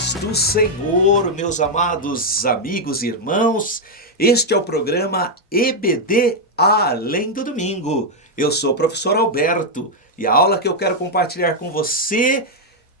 paz do Senhor, meus amados amigos e irmãos. Este é o programa EBD Além do Domingo. Eu sou o professor Alberto e a aula que eu quero compartilhar com você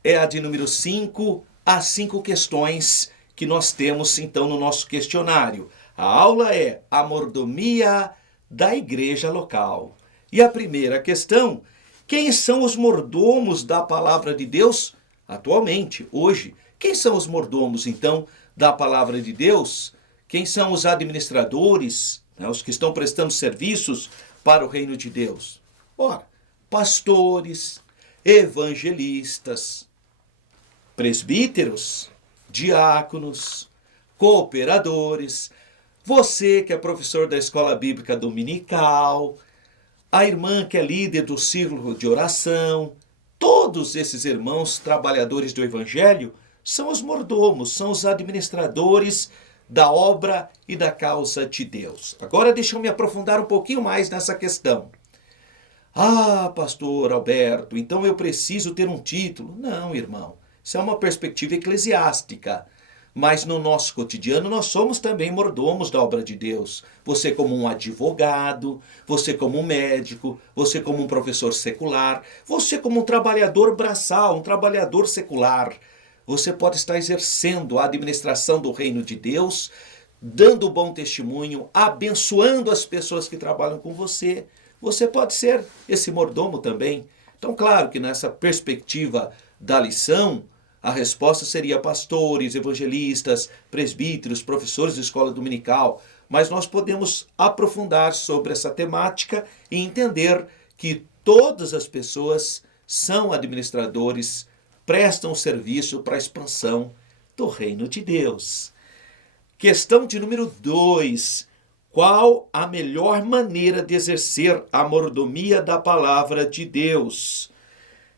é a de número 5, as 5 questões que nós temos então no nosso questionário. A aula é a mordomia da igreja local. E a primeira questão: quem são os mordomos da palavra de Deus atualmente, hoje? Quem são os mordomos, então, da palavra de Deus? Quem são os administradores, os que estão prestando serviços para o reino de Deus? Ora, pastores, evangelistas, presbíteros, diáconos, cooperadores, você que é professor da escola bíblica dominical, a irmã que é líder do círculo de oração, todos esses irmãos trabalhadores do evangelho são os mordomos, são os administradores da obra e da causa de Deus. Agora deixa eu me aprofundar um pouquinho mais nessa questão. Ah, pastor Alberto, então eu preciso ter um título? Não, irmão, isso é uma perspectiva eclesiástica. Mas no nosso cotidiano nós somos também mordomos da obra de Deus. Você como um advogado, você como um médico, você como um professor secular, você como um trabalhador braçal, um trabalhador secular. Você pode estar exercendo a administração do reino de Deus, dando bom testemunho, abençoando as pessoas que trabalham com você. Você pode ser esse mordomo também. Então, claro que nessa perspectiva da lição, a resposta seria pastores, evangelistas, presbíteros, professores de escola dominical. Mas nós podemos aprofundar sobre essa temática e entender que todas as pessoas são administradores, prestam serviço para a expansão do reino de Deus. Questão de número 2. Qual a melhor maneira de exercer a mordomia da palavra de Deus?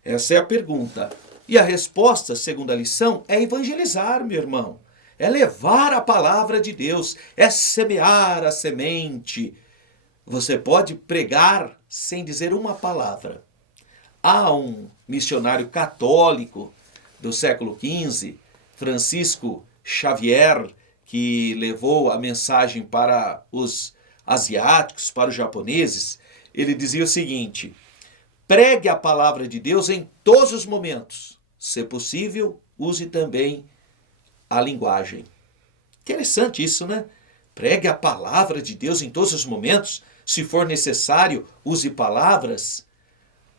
Essa é a pergunta. E a resposta, segundo a lição, é evangelizar, meu irmão. É levar a palavra de Deus, é semear a semente. Você pode pregar sem dizer uma palavra. Há um missionário católico do século XV, Francisco Xavier, que levou a mensagem para os asiáticos, para os japoneses. Ele dizia o seguinte: pregue a palavra de Deus em todos os momentos. Se possível, use também a linguagem. Interessante isso, né? Pregue a palavra de Deus em todos os momentos. Se for necessário, use palavras.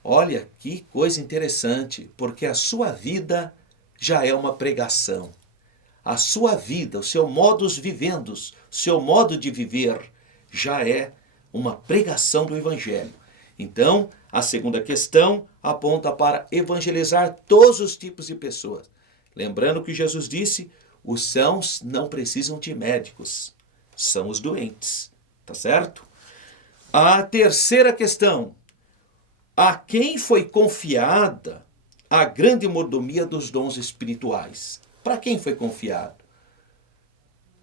Olha, que coisa interessante, porque a sua vida já é uma pregação. A sua vida, o seu modus vivendi, o seu modo de viver, já é uma pregação do Evangelho. Então, a segunda questão aponta para evangelizar todos os tipos de pessoas. Lembrando que Jesus disse, os sãos não precisam de médicos, são os doentes. Tá certo? A terceira questão. A quem foi confiada a grande mordomia dos dons espirituais? Para quem foi confiado?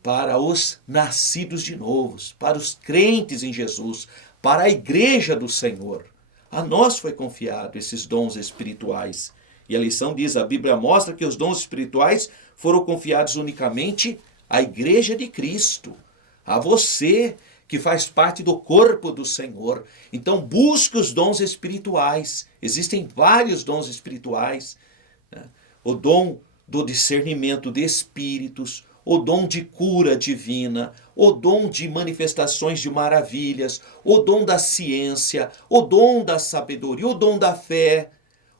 Para os nascidos de novos, para os crentes em Jesus, para a igreja do Senhor. A nós foi confiado esses dons espirituais. E a lição diz, a Bíblia mostra que os dons espirituais foram confiados unicamente à igreja de Cristo. A você que faz parte do corpo do Senhor. Então busque os dons espirituais. Existem vários dons espirituais. O dom do discernimento de espíritos, o dom de cura divina, o dom de manifestações de maravilhas, o dom da ciência, o dom da sabedoria, o dom da fé,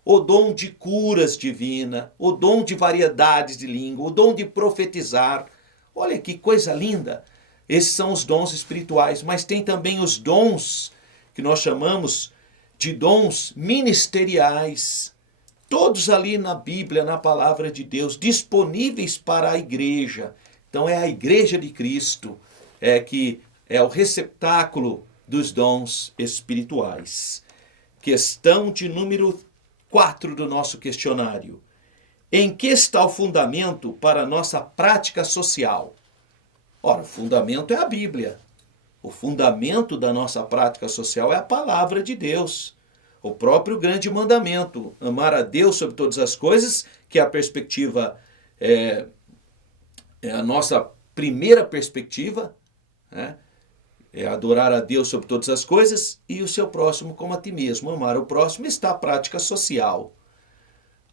o dom de curas divina, o dom de variedades de língua, o dom de profetizar. Olha que coisa linda! Esses são os dons espirituais, mas tem também os dons que nós chamamos de dons ministeriais. Todos ali na Bíblia, na palavra de Deus, disponíveis para a igreja. Então é a igreja de Cristo que é o receptáculo dos dons espirituais. Questão de número 4 do nosso questionário. Em que está o fundamento para a nossa prática social? Ora, o fundamento é a Bíblia. O fundamento da nossa prática social é a palavra de Deus. O próprio grande mandamento, amar a Deus sobre todas as coisas, que é a perspectiva é a nossa primeira perspectiva, né? É adorar a Deus sobre todas as coisas e o seu próximo como a ti mesmo. Amar o próximo está a prática social.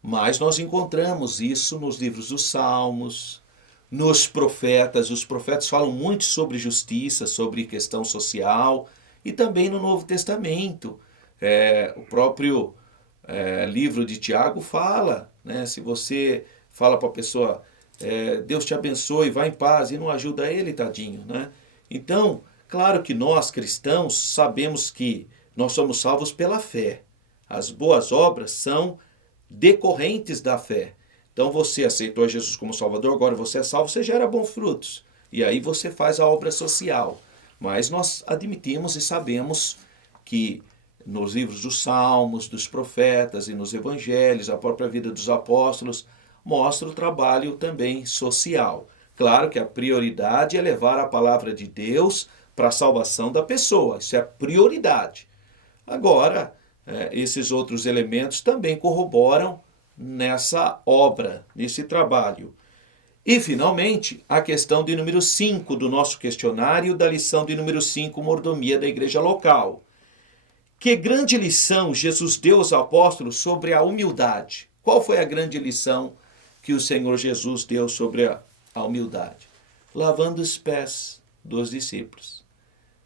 Mas nós encontramos isso nos livros dos Salmos, nos profetas. Os profetas falam muito sobre justiça, sobre questão social e também no Novo Testamento. O próprio livro de Tiago fala, né? Se você fala para a pessoa, Deus te abençoe, vá em paz e não ajuda ele, tadinho, né? Então, claro que nós cristãos sabemos que nós somos salvos pela fé. As boas obras são decorrentes da fé. Então você aceitou Jesus como Salvador, agora você é salvo, você gera bons frutos. E aí você faz a obra social. Mas nós admitimos e sabemos que nos livros dos Salmos, dos profetas e nos evangelhos, a própria vida dos apóstolos, mostra o trabalho também social. Claro que a prioridade é levar a palavra de Deus para a salvação da pessoa. Isso é a prioridade. Agora, esses outros elementos também corroboram nessa obra, nesse trabalho. E, finalmente, a questão de número 5 do nosso questionário, da lição de número 5, mordomia da igreja local. Que grande lição Jesus deu aos apóstolos sobre a humildade? Qual foi a grande lição que o Senhor Jesus deu sobre a humildade? Lavando os pés dos discípulos.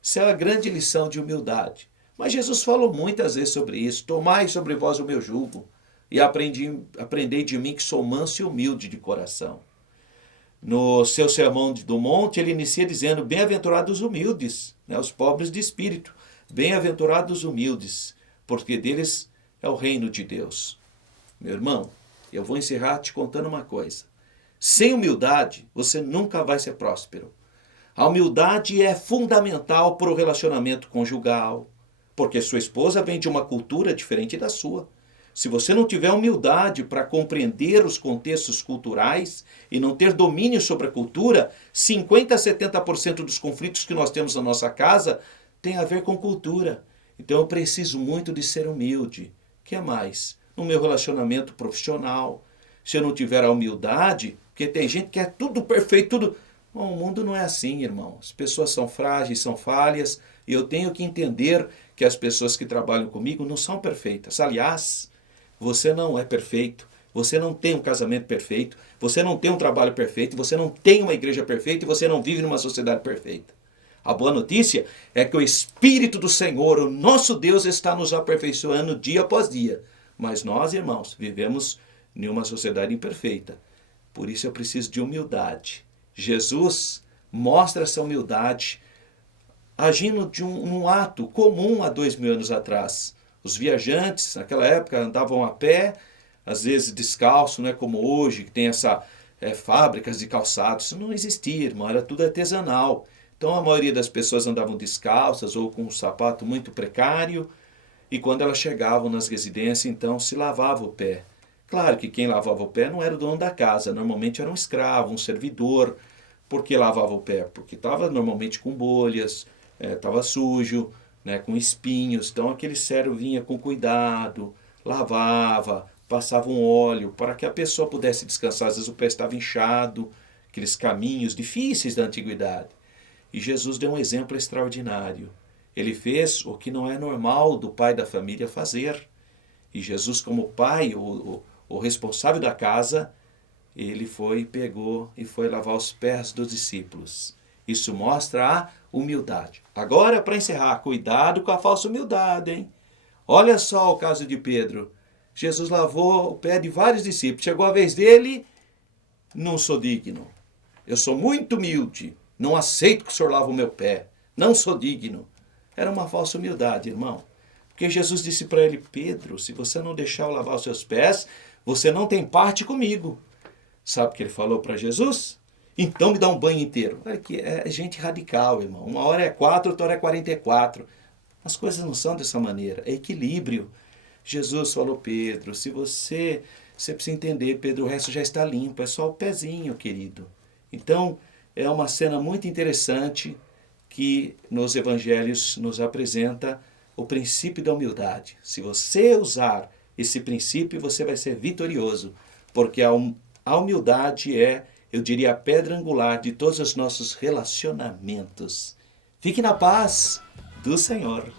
Isso é a grande lição de humildade. Mas Jesus falou muitas vezes sobre isso. Tomai sobre vós o meu jugo e aprendei de mim que sou manso e humilde de coração. No seu sermão do monte, ele inicia dizendo, bem-aventurados os humildes, né, os pobres de espírito. Bem-aventurados os humildes, porque deles é o reino de Deus. Meu irmão, eu vou encerrar te contando uma coisa. Sem humildade, você nunca vai ser próspero. A humildade é fundamental para o relacionamento conjugal, porque sua esposa vem de uma cultura diferente da sua. Se você não tiver humildade para compreender os contextos culturais e não ter domínio sobre a cultura, 50% a 70% dos conflitos que nós temos na nossa casa tem a ver com cultura. Então eu preciso muito de ser humilde. O que é mais? No meu relacionamento profissional, se eu não tiver a humildade, porque tem gente que é tudo perfeito, tudo... Bom, o mundo não é assim, irmão. As pessoas são frágeis, são falhas, e eu tenho que entender que as pessoas que trabalham comigo não são perfeitas. Aliás, você não é perfeito, você não tem um casamento perfeito, você não tem um trabalho perfeito, você não tem uma igreja perfeita e você não vive numa sociedade perfeita. A boa notícia é que o Espírito do Senhor, o nosso Deus, está nos aperfeiçoando dia após dia. Mas nós, irmãos, vivemos em uma sociedade imperfeita. Por isso eu preciso de humildade. Jesus mostra essa humildade agindo num ato comum há 2000 anos atrás. Os viajantes, naquela época, andavam a pé, às vezes descalço, não é como hoje, que tem essa fábricas de calçados. Isso não existia, irmão, era tudo artesanal. Então a maioria das pessoas andavam descalças ou com um sapato muito precário, e quando elas chegavam nas residências, então se lavava o pé. Claro que quem lavava o pé não era o dono da casa, normalmente era um escravo, um servidor. Por que lavava o pé? Porque estava normalmente com bolhas, estava sujo, né, com espinhos. Então aquele servo vinha com cuidado, lavava, passava um óleo para que a pessoa pudesse descansar. Às vezes o pé estava inchado, aqueles caminhos difíceis da antiguidade. E Jesus deu um exemplo extraordinário. Ele fez o que não é normal do pai da família fazer. E Jesus, como pai, o responsável da casa, ele pegou e foi lavar os pés dos discípulos. Isso mostra a humildade. Agora, para encerrar, cuidado com a falsa humildade, hein? Olha só o caso de Pedro. Jesus lavou o pé de vários discípulos. Chegou a vez dele, não sou digno. Eu sou muito humilde. Não aceito que o senhor lave o meu pé. Não sou digno. Era uma falsa humildade, irmão. Porque Jesus disse para ele, Pedro, se você não deixar eu lavar os seus pés, você não tem parte comigo. Sabe o que ele falou para Jesus? Então me dá um banho inteiro. Olha que é gente radical, irmão. Uma hora é 4, outra hora é 44. As coisas não são dessa maneira. É equilíbrio. Jesus falou, Pedro, você precisa entender, Pedro, o resto já está limpo. É só o pezinho, querido. Então, é uma cena muito interessante que nos evangelhos nos apresenta o princípio da humildade. Se você usar esse princípio, você vai ser vitorioso, porque A humildade é, eu diria, a pedra angular de todos os nossos relacionamentos. Fique na paz do Senhor.